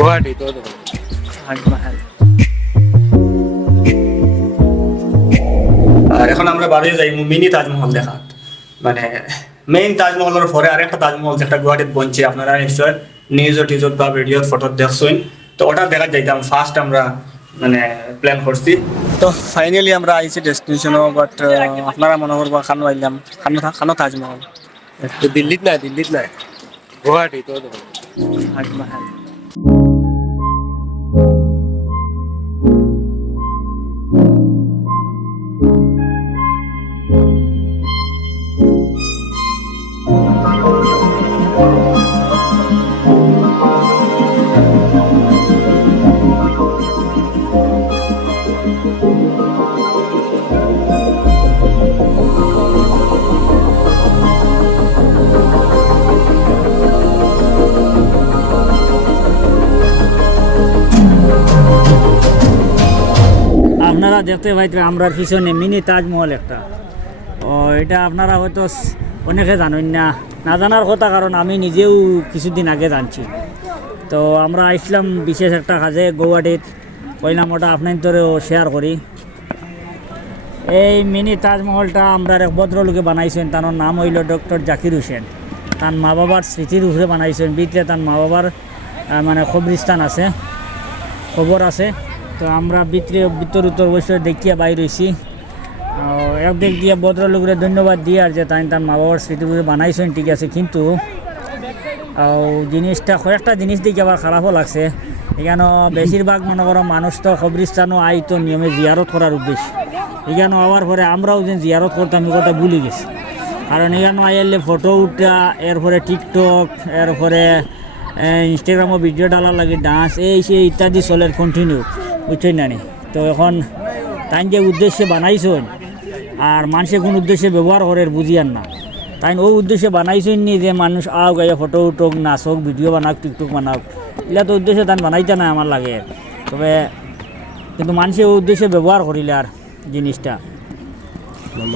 গুয়াহাটি তো তাজমহল। আর এখন আমরা বাড়িয়ে যাই মিনি তাজমহল দেখা, মানে মেইন তাজমহলের পরে আরেকটা তাজমহল যেটা গুয়াহাটিতে বনছে, আপনারা নিশ্চয় নিউজত টিউজত বা ভিডিওর ফটো দেখছেন। তো ওটা দেখা যাইতাম ফার্স্ট আমরা মানে প্ল্যান করছি। তো ফাইনালি আমরা আইছি ডেস্টিনেশনও, বাট আপনারা মনে করবা খানো আইলাম, খানো তাজমহল। দিল্লিত নাই গুয়াহাটি তো তাজমহল। আপনারা দেখতে পাইতেন আমরা পিছনে মিনি তাজমহল একটা। ও এটা আপনারা হয়তো অনেকে জানেন না, না জানার কথা, কারণ আমি নিজেও কিছুদিন আগে জানছি। তো আমরা আসলাম বিশেষ একটা কাজে গুয়াহাটিত, কইলাম ওটা আপনাদেরও শেয়ার করি। এই মিনি তাজমহলটা আমরা এক ভদ্রলোকে বানাইছেন, তার নাম হইল ডক্টর জাকির হোসেন। তার মা বাবার স্মৃতির উপরে বানাইছেন। ভিতরে তার মা বাবার মানে কবরস্থান আছে, খবর আছে। তো আমরা ভিতর অবশ্যই দেখিয়া বাইর হয়েছি। একদিক দিয়ে ভদ্রলোকের ধন্যবাদ দিয়ে, আর যে তাই তার মা বাবার স্মৃতি বানাইছেন, ঠিক আছে। কিন্তু জিনিসটা কয়েকটা জিনিস দিকে আবার খারাপও লাগছে। এখানে বেশিরভাগ মনে করো মানুষ তো কবরস্থানও আইতো নিয়মে জিয়ারত করার উদ্দেশ্য। এখানে আবার পরে আমরাও যে জিয়ারত করতাম এই কথা ভুলে গেছি। কারণ এখানে আইলে ফটো উঠা, এরপরে টিকটক, এরপরে ইনস্টাগ্রামও ভিডিও ডালার লাগে, ডান্স এই সেই ইত্যাদি চলে কন্টিনিউ, বুঝছেন না? তো এখন তাই যে উদ্দেশ্যে বানাইছেন আর মানুষে কোন উদ্দেশ্যে ব্যবহার করে বুঝিয়ান না। তাই ও উদ্দেশ্যে বানাইছেন নি যে মানুষ আও গাইয়া ফটো উঠোক, নাচক, ভিডিও বানাক, টিকটক বানাক, এগুলা তো উদ্দেশ্যে তাই বানাইতে না আমার লাগে। তবে কিন্তু মানুষে ও উদ্দেশ্যে ব্যবহার করিলে আর জিনিসটা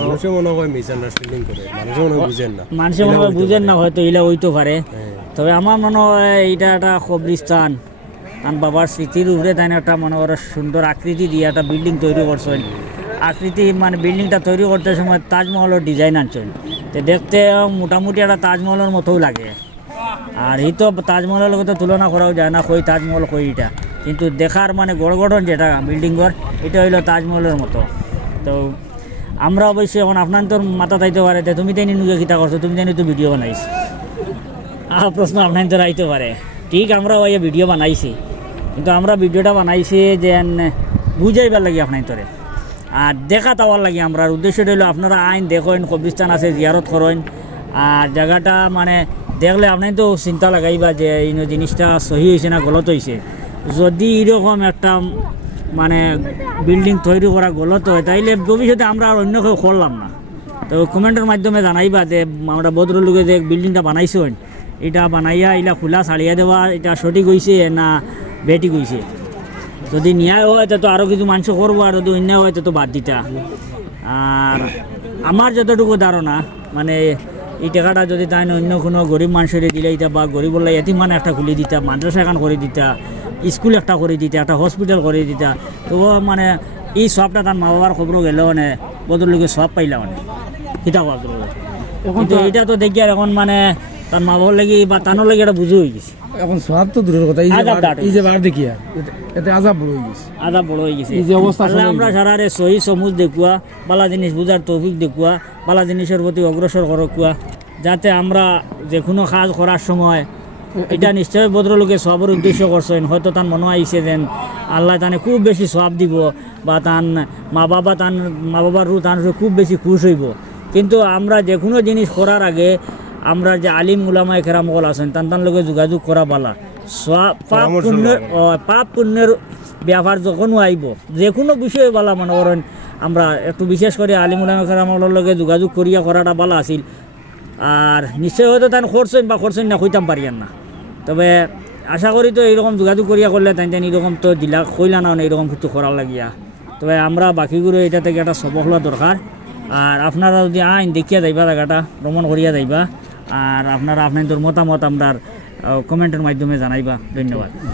মানুষে মনে হয় মিসআন্ডারস্ট্যান্ডিং করে, মানুষে মনে হয় বুঝেন না, মানুষে মনে হয় বুঝেন না, হয়তো এগুলা হইতে পারে। তবে আমার মনে হয় এইটা একটা কবরস্থান, কারণ বাবার স্মৃতির উপরে তাই একটা মনে করো সুন্দর আকৃতি দিয়ে একটা বিল্ডিং তৈরি করছেন। আকৃতি মানে বিল্ডিংটা তৈরি করতে সময় তাজমহলের ডিজাইন আনছেন, তো দেখতে মোটামুটি একটা তাজমহলের মতোও লাগে। আর এই তো তাজমহলের লোক তো তুলনা করাও যায় না, কই তাজমহল কই এটা, কিন্তু দেখার মানে গড় যেটা বিল্ডিংয়ের, এটা হইলো তাজমহলের মতো। তো আমরা অবশ্যই এখন আপনার তোর মাথা তাইতে পারে যে তুমি তাই নিজে কিতা করছো, তুমি জানি তো ভিডিও বানাইছ, প্রশ্ন আপনার তোর আইতে পারে। ঠিক আমরা ওই ভিডিও বানাইছি, কিন্তু আমরা ভিডিওটা বানাইছি যে বুঝাইবার লাগে আপনার তোরে, আর দেখা তাওয়ার লাগে। আমরা উদ্দেশ্যটা হইলো আপনারা আইন দেখেন, কবরস্থান আছে, জিয়ারত করেন, আর জায়গাটা মানে দেখলে আপনি তো চিন্তা লাগাইবা যে এই জিনিসটা সহি হয়েছে না গলত হয়েছে। যদি এরকম একটা মানে বিল্ডিং তৈরি করা গলত হয়, তাইলে ভবিষ্যতে আমরা আর অন্য কেউ করলাম না। তো কমেন্টের মাধ্যমে জানাইবা যে আমরা ভদ্রলোকে যে বিল্ডিংটা বানাইছেন, এটা বানাইয়া এটা খোলা ছাড়িয়ে দেওয়া এটা সঠিক হয়েছে না বেঠিক হয়েছে। যদি ন্যায় হয় তো আরও কিছু মানুষ করবো, আর যদি অন্যায় হয় তো বাদ দিতা। আর আমার যতটুকু ধারণা মানে এই টাকাটা যদি তাই অন্য কোনো গরিব মানুষের দিলে এটা, বা গরিব বললে এতিমখানা একটা খুলে দিতা, মাদ্রাসা এখন করে দিতা, স্কুল একটা করে দিতা, একটা হসপিটাল করে দিতা, তো মানে এই সবটা তার মা বাবার খবরও গেলে মানে বদললোকে সব পাইলা মানে কিতা খবর। কিন্তু এটা তো দেখি আর এখন মানে তার মা বাবার লাগি বা তানোর লাগে এটা বুঝে হয়ে গেছে। এখন সব তো দূরের কথা, এই যে বার দেখি আর এতে আজাব বড় হয়ে গেছে, আজাব বড় হয়ে গেছে এই যে অবস্থা। আমরা সারারে সহি সমুজ দেখুয়া, বালা জিনিস বুঝার তৌফিক দেখুয়া, বালা জিনিসের প্রতি অগ্রসর করকুয়া, যাতে আমরা যে কোনো কাজ করার সময় এটা নিশ্চয়ই ভদ্রলোকে সবের উদ্দেশ্য করছেন। হয়তো তার মনে আইছে যেন আল্লাহ তানে খুব বেশি সব দিব, বা তান মা বাবার রু তান খুব বেশি খুশ হইব। কিন্তু আমরা যে কোনো জিনিস করার আগে আমরা যে আলিম উলামায়ে কেরামগল আছেন তান লোকে যোগাযোগ করা বালা। পাপ পুণ্যের ব্যাপার যখনও আইব, যে কোনো বিষয়ে বালা মনে করেন আমরা একটু বিশেষ করে আলিম উলামায়ে কেরামগলের লগে যোগাযোগ করিয়া করাটা বালা আছিল। আর নিশ্চয় হয়তো তান করছেন না কইতাম পারিয়ান না, তবে আশা করি তো এইরকম যোগাযোগ করিয়া করলে তাই এইরকম তো দিলা কইলা না এইরকম কিছু করার লাগিয়া। তবে আমরা বাকিগুলো এটা থেকে একটা সবক হওয়া দরকার। আর আপনারা যদি আইন দেখিয়া যাইবা, জায়গাটা ভ্রমণ করিয়া যাইবা, আর আপনারা আপনাদের মতামত আমরা কমেন্টের মাধ্যমে জানাইবা। ধন্যবাদ।